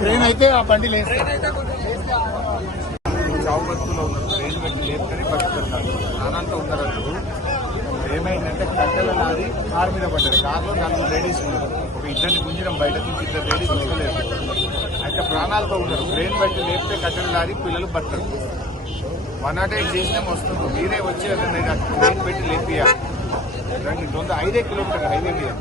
Train అయితే ఆ బండి లేదు. చావు బతుకులో ఉన్నారు. ట్రైన్ పెట్టి లేపుకొని బతుకుతున్నారు. నానంతా ఉన్నారు. అసలు ఏమైందంటే కట్టెల లారీ కారు మీద పడ్డారు. కారులో 4 లేడీస్ ఉన్నారు. ఒక ఇద్దరిని గుంజడం బయట నుంచి 2 లేడీస్ వస్తలేరు. అయితే ప్రాణాలతో ఉన్నారు. ట్రైన్ పెట్టి లేపితే కట్టెల లారీ పిల్లలు బతకరు. 108 చేసినా వస్తుంది. మీరే వచ్చి ట్రైన్ పెట్టి లేపియాలి. 5 కిలోమీటర్లు హైవే మీద.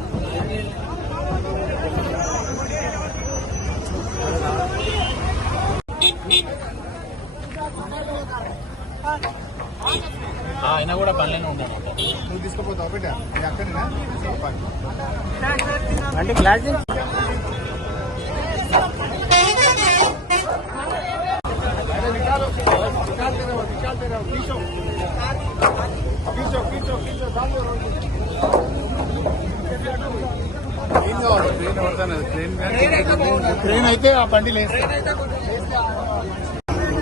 ఆయన కూడా పనిలోనే ఉన్నాడు. నువ్వు తీసుకుపోతావు బిడ్డ అక్కడేనా అంటే క్లాస్ ట్రైన్ అయితే ఆ బండి లేదు.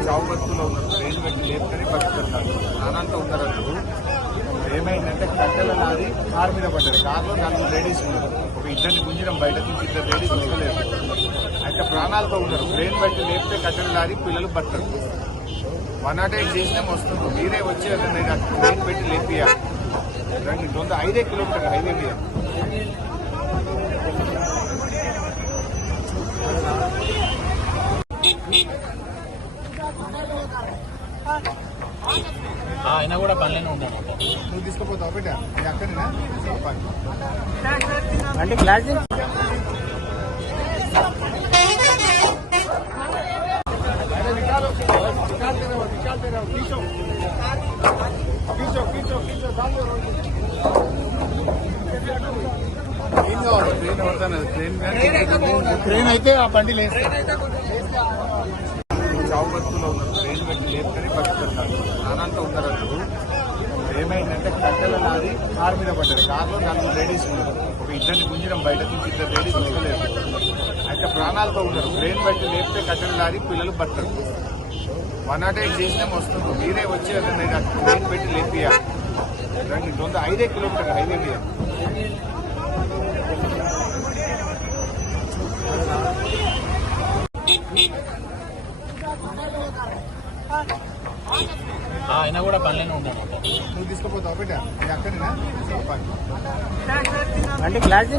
చావు బతుకులో ఉన్నారు. ట్రైన్ పెట్టి లేపుకొని బతుకుతున్నారు. నానంతా ఉన్నారు. అసలు ఏమైందంటే కట్టెల లారీ కారు మీద పడ్డారు. కారులో 4 లేడీస్ ఉన్నారు. ఒక ఇద్దరిని గుంజడం బయట నుంచి 2 లేడీస్ వస్తలేరు. అయితే ప్రాణాలతో ఉన్నారు. ట్రైన్ పెట్టి లేపితే కట్టెల లారీ పిల్లలు బతకరు. 108 చేసినా వస్తుంది. మీరే వచ్చి ట్రైన్ పెట్టి లేపియాలి. 5 కిలోమీటర్లు హైవే మీద. ఆయన కూడా పనిలోనే ఉన్నాడు. నువ్వు తీసుకుపోతావు బిడ్డ అక్కడేనా అంటే క్లాస్ ట్రైన్ అయితే ఆ బండి లేదు. చావు బతుకులో ఉన్నారు. ట్రైన్ పెట్టి లేపుకొని బతుకుతున్నారు. నానంతా ఉన్నారు. అసలు ఏమైందంటే కట్టెల లారీ కారు మీద పడ్డారు. కారులో 4 లేడీస్ ఉన్నారు. ఒక ఇద్దరిని గుంజడం బయట నుంచి 2 లేడీస్ వస్తలేరు. అయితే ప్రాణాలతో ఉన్నారు. ట్రైన్ పెట్టి లేపితే కట్టెల లారీ పిల్లలు బతకరు. 108 చేసినా వస్తుంది. మీరే వచ్చి ట్రైన్ పెట్టి లేపియాలి. 5 కిలోమీటర్లు హైవే మీద. ఆయన కూడా పనిలోనే ఉన్నాడు. నువ్వు తీసుకుపోతావు బిడ్డ అక్కడేనా అంటే క్లాస్